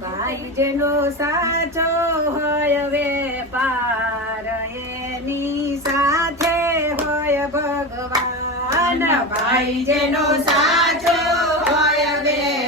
ભાઈ જેનો સાચો હોય વેપાર એની સાથે હોય ભગવાન. ભાઈ જેનો સાચો હોય વેપાર.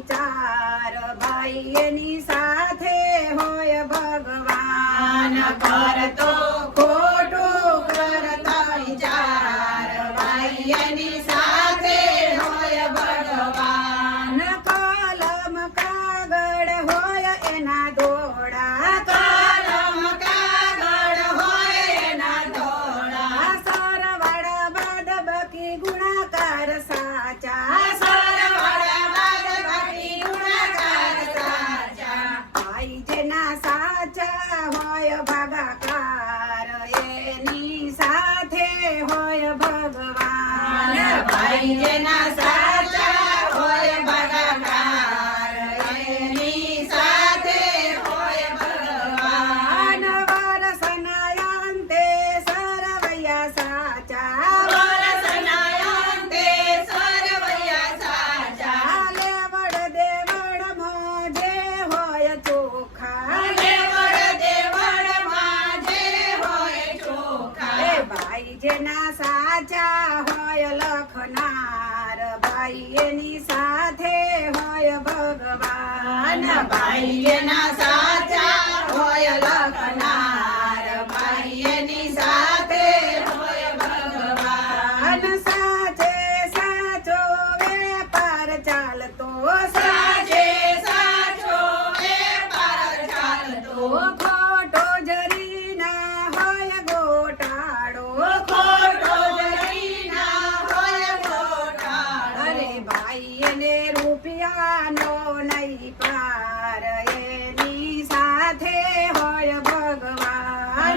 વિચાર ભાઈની સાથે હોય ભગવાન કરતો હોય ભાગાકાર એની સાથે હોય ભગવાન. ભાઈ જેના સાથે સાચા હોય લખનાર ભાઈ એની સાથે હોય ભગવાન ભાઈ એના સાચા હોય લખનાર ભાઈ એની સાથે હોય ભગવાન સાચે સાચો વેપાર ચાલતો સાચે સાચો વેપાર ચાલતો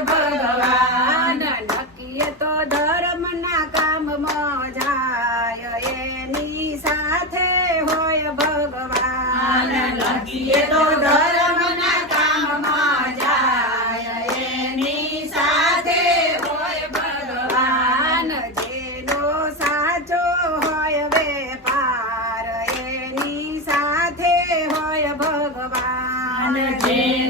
ભગવાન નક્કી તો ધર્મના કામમાં જાય એની સાથે હોય ભગવાન નક્કી તો ધર્મના કામમાં જાય એની સાથે હોય ભગવાન જેનો સાચો હોય વેપાર એની સાથે હોય ભગવાન જે